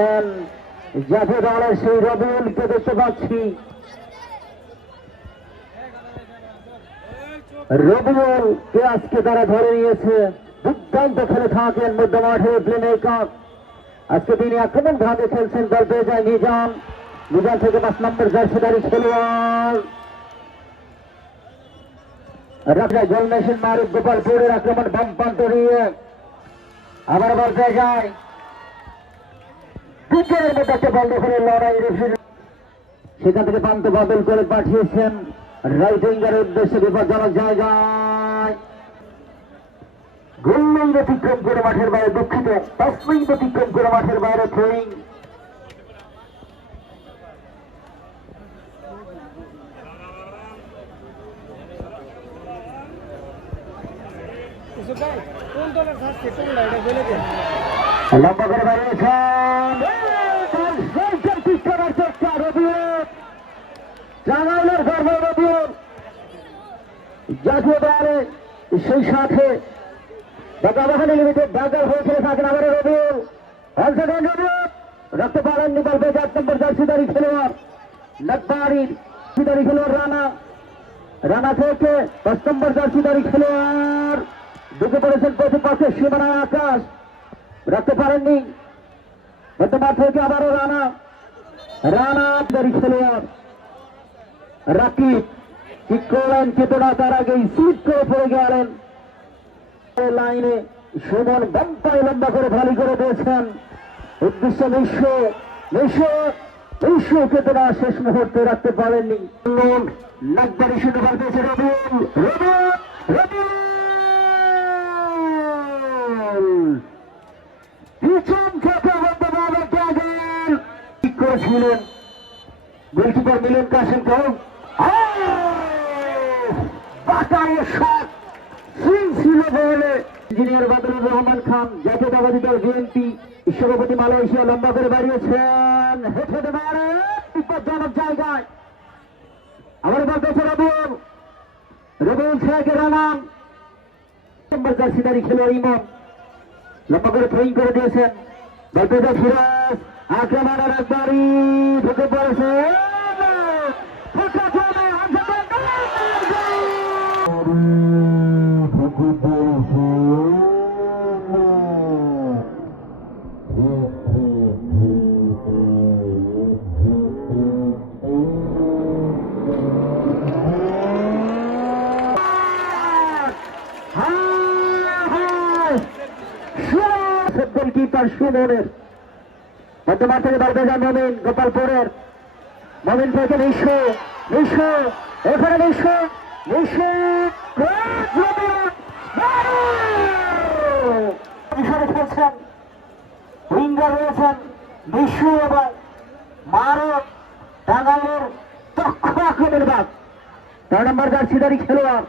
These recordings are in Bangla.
দিয়েছেন জাতীয় দলের সেই রবিউলকে দেখতে পাচ্ছি? রবিউল, কে আজকে তারা ধরে নিয়েছে? দুর্দান্ত খেলে থাকেন মধ্য মাঠে প্লে মেকার আজকে তিনি আক্রমণ ভাবে খেলছেন দল পেয়ে যায় নিজাম। নিজাম থেকে পাঁচ নম্বর জার্সিদারি খেলোয়াড়। রাজা জল মেশিন মারুক গোপালপুরের আক্রমণ বাম প্রান্ত দিয়ে আবার বল পেয়ে যায়। দুজনের মধ্যে একটা বল দখলে লড়াই রেফারি সেখান থেকে প্রান্ত বদল করে পাঠিয়েছেন রাইট উইঙ্গারের উদ্দেশ্যে বিপজ্জনক জায়গায়। গোল্লই ব্যতিক্রম করে মাঠের বাইরে দুঃখিত। তসমেই ব্যতিক্রম করে মাঠের বাইরে থ্রোয়িং। কোন দলের থাকছে কোনটা এটা বলে দেন? লম্বা করে বাড়িয়েছেন গোলটা ঠিক করার চেষ্টা রবিউল গর্ব রবিউল জাতীয় দলে সেই সাথে বাগাবাহানি লিমিটেড বাজার হয়ে খেলে থাকেন আবার রবিউল। রবিউল রক্ত পালন পেয়ে চার নম্বর জার্সিদারি খেলোয়াড়। নকবাড়ির জার্সিদারি খেলোয়াড় রানা। রানা থেকে দশ নম্বর জার্সিদারি খেলোয়াড়। ঢুকে পড়েছেন প্রতিপক্ষে সীমানায় আকাশ। রাখতে পারেননি। বর্তমান থেকে আবারও রানা। রানা দাঁড়ি খেলোয়াড়। রাকিব কি করলেন চেতনা তার আগেই সিট করে পড়ে গেলেন। লাইনে সুমন বাম্পাই লম্বা করে ভালি করে দিয়েছেন। উদ্দেশ্য নিঃস্ব নিঃস্ব নিঃস্ব চেতনা শেষ মুহূর্তে রাখতে পারেননি। নাকবারি পিছন ঠিক করেছিলেন। গোলকিপার মিলন কাসেম কেউ বাটায় শট সুইং ছিল বলে ইঞ্জিনিয়ার বাদলুর রহমান খান জাতীয়তাবাদী দল বিএনপি সভাপতি মালয়েশিয়া, লম্বা করে বাড়িয়েছেন হেঁটে হেঁটে বিপজ্জনক জায়গায় আবার বলতেছে রবিউল রবিউল শেখের রানান নম্বর জার্সিদারি খেলোয়াড় ইমন লম্বা করে থ্রোয়িং করে দিয়েছেন বলতেছে ফিরাজ আক্রমণের একবারই ঢুকে পড়েছে গোলকিপার সুমনের বর্তমান থেকে বলতে মমিন গোপালপুরের মমিন থেকে নিঃস্ব নিঃস্ব এখানে নিঃস্ব নিঃস্ব খেলছেন, উইঙ্গার রয়েছেন বিশ্ব এবং মারো টাঙ্গালের দক্ষ আক্রমণ বাদ নয় নম্বর জার্সিদারি খেলোয়াড়।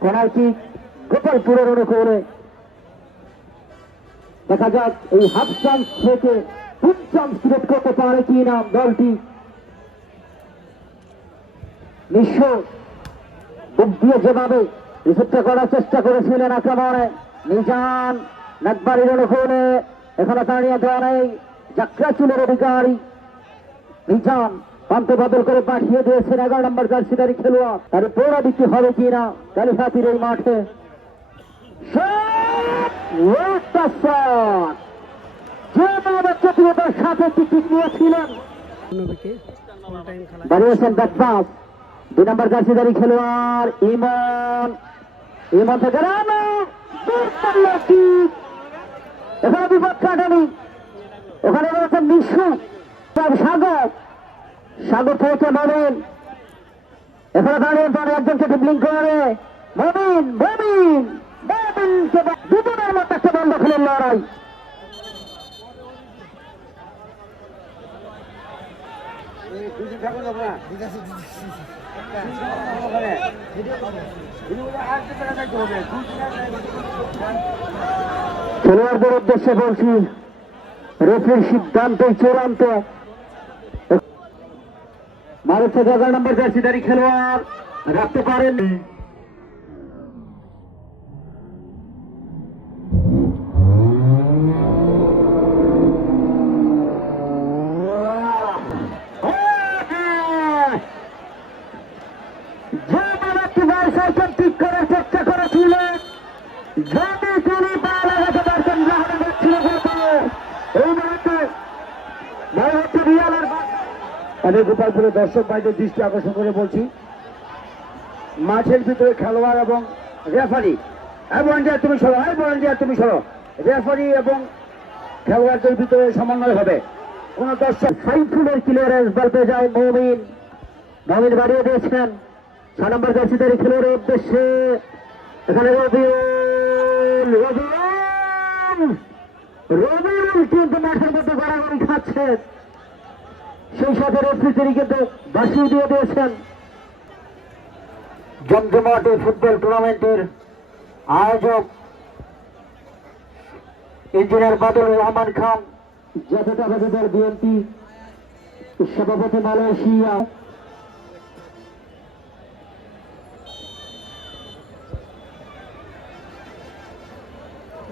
পেনাল্টি গোপালপুরের অনুকূলে। দেখা যাক এই হাফ চান্স থেকে ফুল চান্স ক্রিয়েট করতে পারে কি না দলটি। নিঃস্ব বুক দিয়ে যেভাবে রিসেপ্টটা করার চেষ্টা করেছিলেন আক্রমণে। নিজান নাকবাড়ির অনুকূলে, এখানে দাঁড়িয়ে দেওয়া নেই। যাত্রা চুলের অধিকারী নিজাম পান্তে বদল করে পাঠিয়ে দিয়েছেন এগারো নম্বর জার্সিদারি খেলোয়াড়। তার পৌরাবৃত্তি হবে কিনা কালিফাতির এই মাঠে। সাথে থেকে। এখানে বিপদ ওখানে রয়েছেন নিশু সাগর। সাগর থেকে মমিন এখানে দাঁড়িয়ে পরে একজনকে ড্রিবলিং করে মমিন মমিন দুজনের মতো একটা বন্ধ খেলেন লড়াই। খেলোয়াড়দের উদ্দেশ্যে বলছি রেফারির সিদ্ধান্তই চূড়ান্ত। ভারত থেকে এগারো নম্বর জার্সিদারি খেলোয়াড়, রাখতে পারেন। ঠিক করার চেষ্টা করেছিলেন যদি তিনি পা লাগাতে পারতেন তাহলে দেখছিল এই মুহূর্তে রিয়ালের আমি গোপালপুরের দর্শক ভাইদের দৃষ্টি আকর্ষণ করে বলছি, মাঠের ভিতরে খেলোয়াড় এবং রেফারি। হ্যাঁ বলেন্টিয়ার তুমি সরো হ্যাঁ বলেন্টিয়ার তুমি সরো। রেফারি এবং খেলোয়াড়দের ভিতরে সমন্বয় হবে। কোন দর্শক সাইফুলের ক্লিয়ারেন্স বল পেয়ে যায় মমিন। মমিন বাড়িয়ে দিয়েছেন ছ নম্বর জার্সিদারি খেলোয়াড়ের উদ্দেশ্যে এখানে রবিউল রবিউল রবিউল কিন্তু মাঠের মধ্যে গড়াগড়ি খাচ্ছেন সেই সাথে রেফারি তিনি কিন্তু বাসিয়ে দিয়ে দিয়েছেন। জমজমাট এই ফুটবল টুর্নামেন্টের আয়োজক ইঞ্জিনিয়ার বাদল রহমান খান। জাতীয়তাবাদী দল বিএনপি সভাপতি মালয়েশিয়া।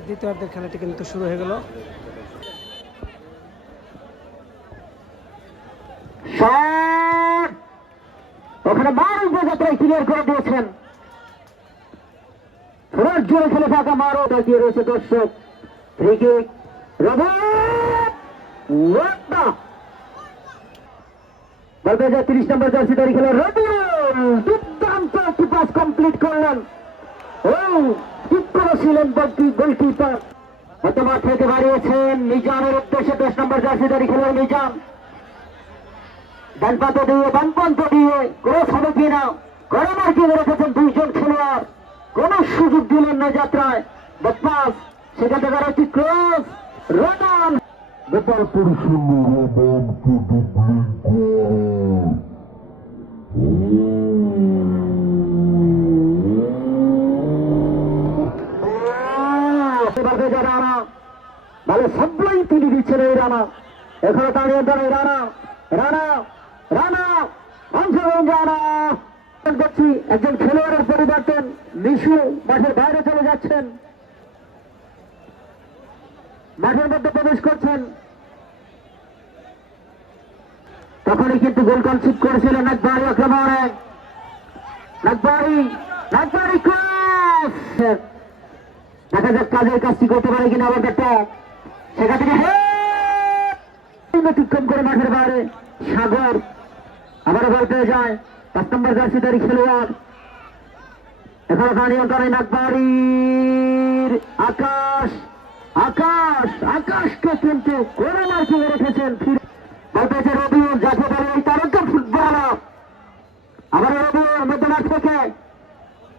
দ্বিতীয়ার্ধের খেলাটি কিন্তু শুরু হয়ে গেল। শট! ওখানে মারু যে যাত্রায় ক্লিয়ার করে দিয়েছেন। ফোরার জোরে খেলে থাকা মারো দাঁড়িয়ে রয়েছে দর্শক। ওয়াট্টা তিরিশ নম্বর জার্সি দাঁড়িয়ে খেলে রবিউল দুর্দান্ত একটি পাস কমপ্লিট করলেন। ও ঠিক করেছিলেন গোলকিপার হতবার থেকে বাড়িয়েছেন নিজামের উদ্দেশ্যে, দশ নম্বর জার্সি দাঁড়িয়ে খেলেন নিজাম। ডান পাতে দিয়ে বাম প্রান্ত দিয়ে ক্রস হবে কিনা করোনার কি রেখেছেন দুইজন খেলোয়াড়। কোন সুযোগ দিলেন না যাত্রায়। বদমাস সেখান থেকে আরেকটি ক্রস। রোমান। গোপালপুর শূন্য রোমানকে ডুবলিং এবারে যে রানা? ভালো সবলাই তিনি দিচ্ছেন এই রানা। এখানে দাঁড়িয়ে দাঁড়িয়ে রানা। রানা রানা, অংশগ্রহণ রানা দেখছি একজন খেলোয়াড়ের পরিবর্তন। মিশু মাঠের বাইরে চলে যাচ্ছেন। মাঠের মধ্যে প্রবেশ করছেন। তখনই কিন্তু গোল কনসিভ করেছিলেন আক্রমণে। নাকবাড়ি নাকবাড়ি ক্রস। দেখা যাক কাজের কাজটি করতে পারে কিনা আবার একটা সেখান থেকে অতিক্রম করে মাঠের বাইরে। সাগর আবার বল পেয়ে যায়, পাঁচ নম্বর জার্সিদারি খেলোয়াড়। এখানে দাঁড়িয়ে দাঁড়িয়ে নাকবাড়ির আকাশ আকাশ, আকাশকে কিন্তু করে মার্কিং রেখেছেন ফিরে। বল পেয়েছে রবিউল জাতীয় দলের এই তারকা ফুটবলার। আবার রবিউল মধ্যমাঠ থেকে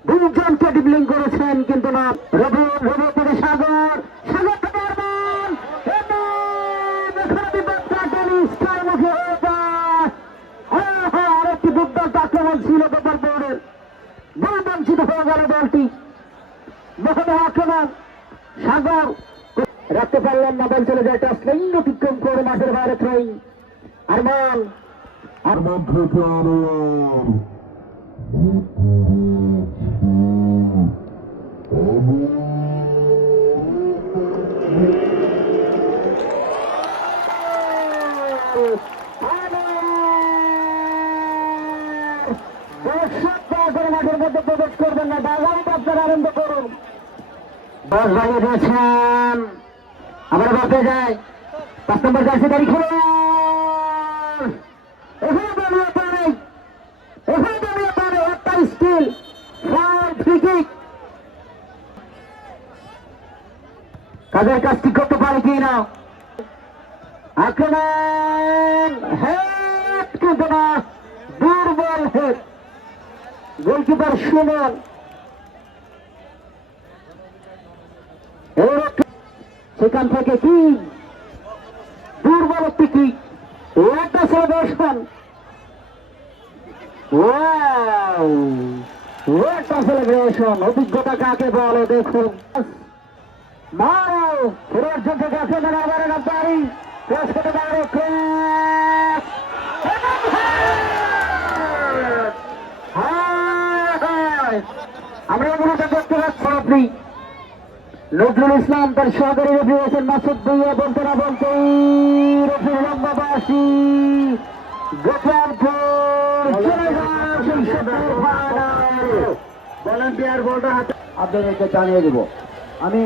দুজনকে ডিবলিং করেছেন, কিন্তু না। রবি রবি থেকে সাগর সাগর থেকে আরমান আরমান! এখানে বিপদটা টেনিস স্টার মুখে হয়ে যায় হ্যাঁ হ্যাঁ আরেকটি দুর্দান্ত আক্রমণ ছিল গোপাল বোর্ডের বঞ্চিত হয়ে গেল দলটি। মোহন আক্রমণ, সাগর। রাখতে পারলেন না, বল চলে যায় টাচ লাইন অতিক্রম করে মাঠের বাইরে থ্রোয়িং আরমান। আর দশ বাড়িয়ে দিয়েছেন আবার বাড়তে যায় পাঁচ নম্বর জার্সি গাড়ি খেলোয়াড় এখানে কাজটি করতে পারে কি না? আক্রমণ, হেড কিন্তু না, দুর্বল হেড। গোলকিপার সুমন। সেখান থেকে কি দুর্বল কি একটা সেলিব্রেশন একটা সেলিব্রেশন অভিজ্ঞতা কাকে বলে দেখুন। আমরা দেখতে পাচ্ছি আপনি নজরুল ইসলাম তার সহকারী রবি হয়েছেন মাসুদ বলতে না বলতে রফির লম্বাবাসী গোপালপুর ভলান্টিয়ার বলটা হাতে আপনাদেরকে জানিয়ে দেব। আমি